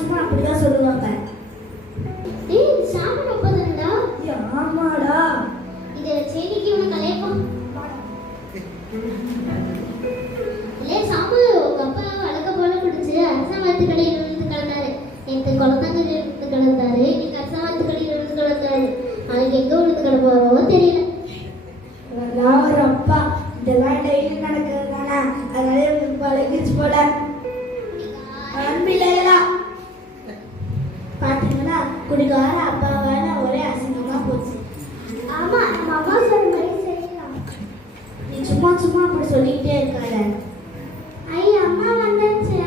சும்மா அப்படிதான் சொல்லுவாங்க. ஏய் சாமன் அப்பதானடா? ஆமாடா. இத செய்திக்கு உன கலையப்போம். லே சாமு உங்க அப்பா வழக்க போல குடிச்சு அரசாங்கத்து கடையில் இருந்து கலந்தாரு. நேற்று குளத்தாங்கல இருந்து கலந்தாரு. இன்னைக்கு அரசாங்கத்து கடையில் இருந்து கலந்தாரு. நாளைக்கு எங்க இருந்து கல போறோமோ தெரியல. ஒரு அப்பா இதெல்லாம் டெய்லி நடக்கிறது தானே, அதனால எனக்கு பழகிச்சு போல. அன்பில்லையா பாத்தீங்கன்னா குடிக்கார அப்பாவால ஒரே அசிங்கமா போச்சு. ஆமா நம்ம அம்மா சொன்ன மாதிரி செய்யலாம். நீ சும்மா சும்மா அப்படி சொல்லிக்கிட்டே இருக்காத. ஐயா அம்மா வந்தாச்சு.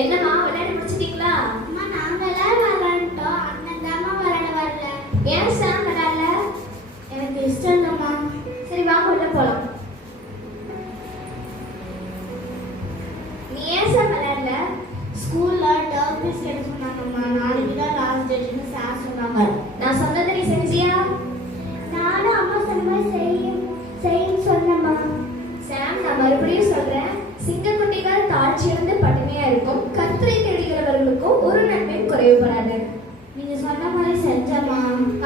என்னம்மா விளையாடி முடிச்சிட்டீங்களா? அம்மா நாங்க எல்லாரும் விளையாண்டோம். அண்ணன் தாமா விளையாட வரல. ஏன் சாம் விளையாடல? எனக்கு இஷ்டம் இல்லம்மா. சரி வாங்க உள்ள போலாம். நீ ஏன் சாம் விளையாடல? ஸ்கூல்ல டர்பிஸ் எடுத்து சொன்னாங்கம்மா. நாளைக்கு தான் லாஸ்ட் டேட்னு சார் சொன்னாங்க. நான் சொன்னதை நீ செஞ்சியா? நானும் அம்மா சொன்ன மாதிரி செய்யன்னு சொன்னம்மா. சாம் நான் மறுபடியும் சொல்றேன், சிங்கக்குட்டிகள் தாழ்ச்சியிலிருந்து பட்டினியா இருக்கும், கர்த்தரை தேடுகிறவர்களுக்கும் ஒரு நன்மையும் குறைவுபடாது. நீங்க சொன்ன மாதிரி செஞ்சம்மா.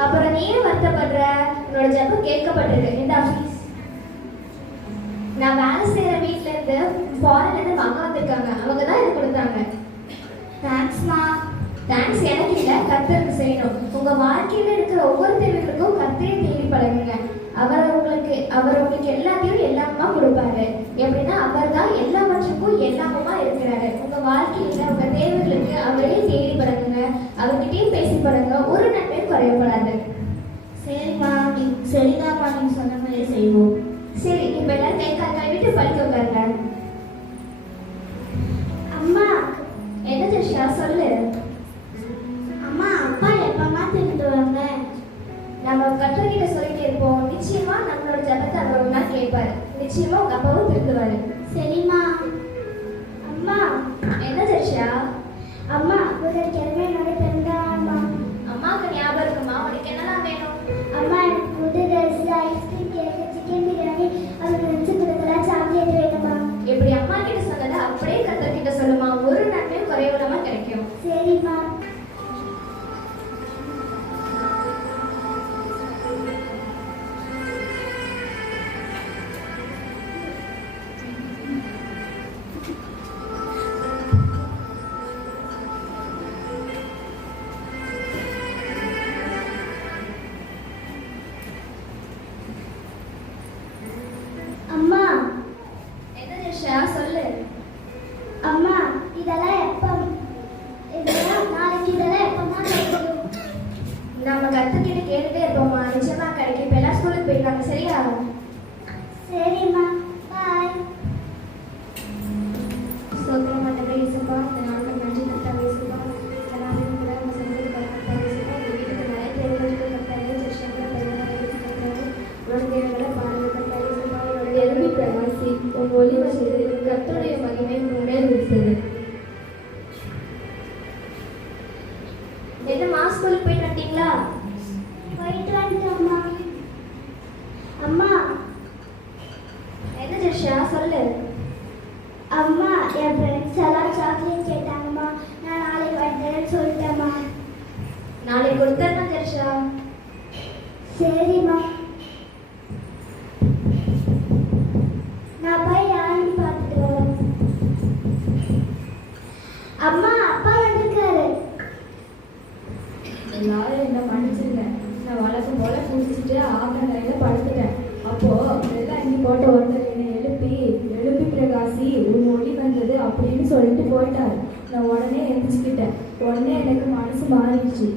அப்புறம் நீ ஏன் வருத்தப்படுற? உன்னோட ஜெபம் கேட்கப்பட்டிருக்கு. இந்த ஆஃபீஸ் நான் வேலை செய்யற வீட்ல இருந்து ஃபாரின்ல இருந்து வாங்க வந்திருக்காங்க. அவங்க தான் எனக்கு கொடுத்தாங்க. தேங்க்ஸ்மா. தேங்க்ஸ் எனக்கு இல்ல, கர்த்தருக்கு செய்யணும். உங்க வாழ்க்கையில இருக்கிற ஒவ்வொரு தேவைகளுக்கும் கர்த்தரை தேடி பழகுங்க. அவர் உங்களுக்கு எல்லாத்தையும் எல்லாமா கொடுப்பாரு. எப்படின்னா அவர் தான் எல்லாவற்றுக்கும் எல்லாமுமா இருக்கிறாரு. உங்க வாழ்க்கையில உங்க தேவைகளுக்கு அவரே தேடி பழகுங்க. அவர்கிட்டயும் பேசி பழகுங்க. ஒரு நன்மையும் குறையப்படாது. சரிம்மா, சரிதாம்மா, நீங்க சொன்ன மாதிரியே செய்வோம். சரி, இப்ப எல்லாரும் கை கால் கழுவிட்டு படிக்க உட்காருங்க. அம்மா என்ன ஜெஷா சொல்லு. அம்மா அப்பா எப்பமா திருந்துவாங்க? நம்ம கற்றகிட்ட சொல்லிட்டே இருப்போம். நிச்சயமா நம்மளோட ஜபத்தை அவர் ஒரு நாள் கேட்பாரு. நிச்சயமா உங்க அப்பாவும் திருந்துவாரு. சரிம்மா. அம்மா என்ன ஜெஷா? அம்மா புதன்கிழமை என்னோட பிறந்தாம்மா. அம்மாவுக்கு ஞாபகம் இருக்குமா? உனக்கு என்னெல்லாம் வேணும்? அம்மா எனக்கு புது ட்ரெஸ், ஐஸ்கிரீம், கேக்கு, சிக்கன் பிரியாணி, அவருக்கு வச்சு கொடுக்கலாம், சாக்லேட் வேணுமா? எப்படி அம்மா கிட்ட சொன்னதை அப்படியே கத்தர்கிட்ட சொல்லுமா. ஒரு நன்மையும் குறைவில்லாம கிடைக்கும். சரிம்மா. அம்மா என்ன ஜெஷா சொல்லு. அம்மா இதெல்லாம் நாளைக்கு இதெல்லாம் எப்பமா கிடைக்கும்? நம்ம கத்தர்கிட்ட கேட்டுட்டே இருப்போம்மா. நிச்சயமா கிடைக்கும். இப்ப எல்லாம் ஸ்கூலுக்கு போயிருக்காங்க. சரியா? சரிம்மா. பாய். ஸ்தோத்திரம் ஆண்டவரே இயேசுப்பா. இந்த நாளுக்கு நன்றி கர்த்தாவே இயேசுப்பா. இந்த நாளிலும் கூட உங்க சமூகத்துக்கு கர்த்தாவே இயேசுப்பா. உங்க வீட்டுக்கு நிறைய தேவைகளுக்கு கர்த்தாவே ஜெஷாவை பெருமாள் கர்த்தாவே உங்களோட தேவைகளை பாருங்க கர்த்தாவே இயேசுப்பா. உங்களோட எழுப்பி பிரகாசி உங்க ஒளிவ செய்து கர்த்தருடைய மகிமை உங்களுடைய இருக்கிறது. என்னம்மா ஸ்கூலுக்கு போயிட்டு வந்துட்டீங்களா? போயிட்டு வந்துட்டோம்மா. அம்மா என்ன ஜெஷா சொல்லு. அம்மா என் ஃப்ரெண்ட்ஸ் எல்லாம் சாக்லேட் கேட்டாங்கம்மா. நான் நாளைக்கு வரேன்னு சொல்லிட்டேம்மா. நாளைக்கு கொடுத்தா ஜெஷா. சரிம்மா. நான் போய் யாருன்னு பார்த்துட்டு வரேன். அம்மா அப்பா வந்திருக்காரு. எல்லாரும் என்ன மன்னிச்சிருங்க. நான் வழக்கம் போல குடிச்சிட்டு ஆக்கண்டையில படுத்துட்டேன். அப்போ எல்லாம் இங்கே போட்ட ஒருத்தர் என்னை எழுப்பி பிரகாசி உன் ஒளி வந்தது அப்படின்னு சொல்லிட்டு போயிட்டாரு. நான் உடனே எழுந்திரிச்சுக்கிட்டேன். உடனே எனக்கு மனசு மாறிடுச்சு.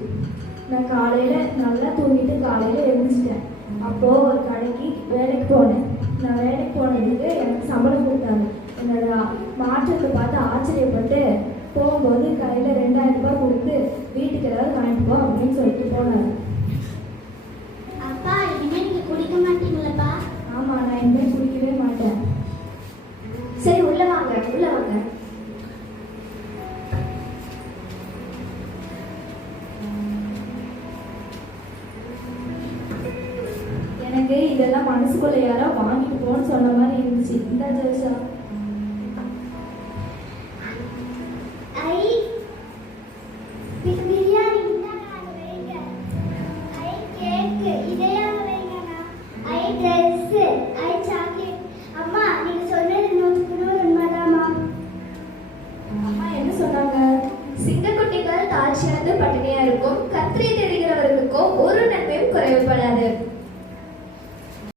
நான் காலையில் நல்லா தூங்கிட்டு காலையில் எழுந்திரிச்சிட்டேன். அப்போது ஒரு கடைக்கு வேலைக்கு போனேன். நான் வேலைக்கு போனதுக்கு எனக்கு சம்பளம் கொடுத்தாங்க. என்னோட மாற்றத்தை பார்த்து ஆச்சரியப்பட்டு போகும்போது கையில் 2000 ரூபாய் கொடுத்து வீட்டுக்கு ஏதாவது வாங்கிட்டு போ அப்படின்னு சொல்லிட்டு போனார். அப்பா இனிமேல் நீங்க குடிக்க மாட்டீங்களப்பா? ஆமாம், நான் இனிமேல் குடிக்கவே மாட்டேன். சரி உள்ள வாங்க, உள்ள வாங்க. எனக்கு இதெல்லாம் மனசுக்குள்ள யாரோ வாங்கிட்டு போன்னு சொன்ன மாதிரி இருந்துச்சு. இந்த ஜெஷா மிஸ் ஐ சாக்லேட். அம்மா நீங்க சொன்னது 100% உண்மைதாம்மா. அம்மா என்ன சொன்னாங்க? சிங்கக்குட்டிகள் தாழ்ச்சியாந்து பட்டினியா இருக்கும், கத்திரி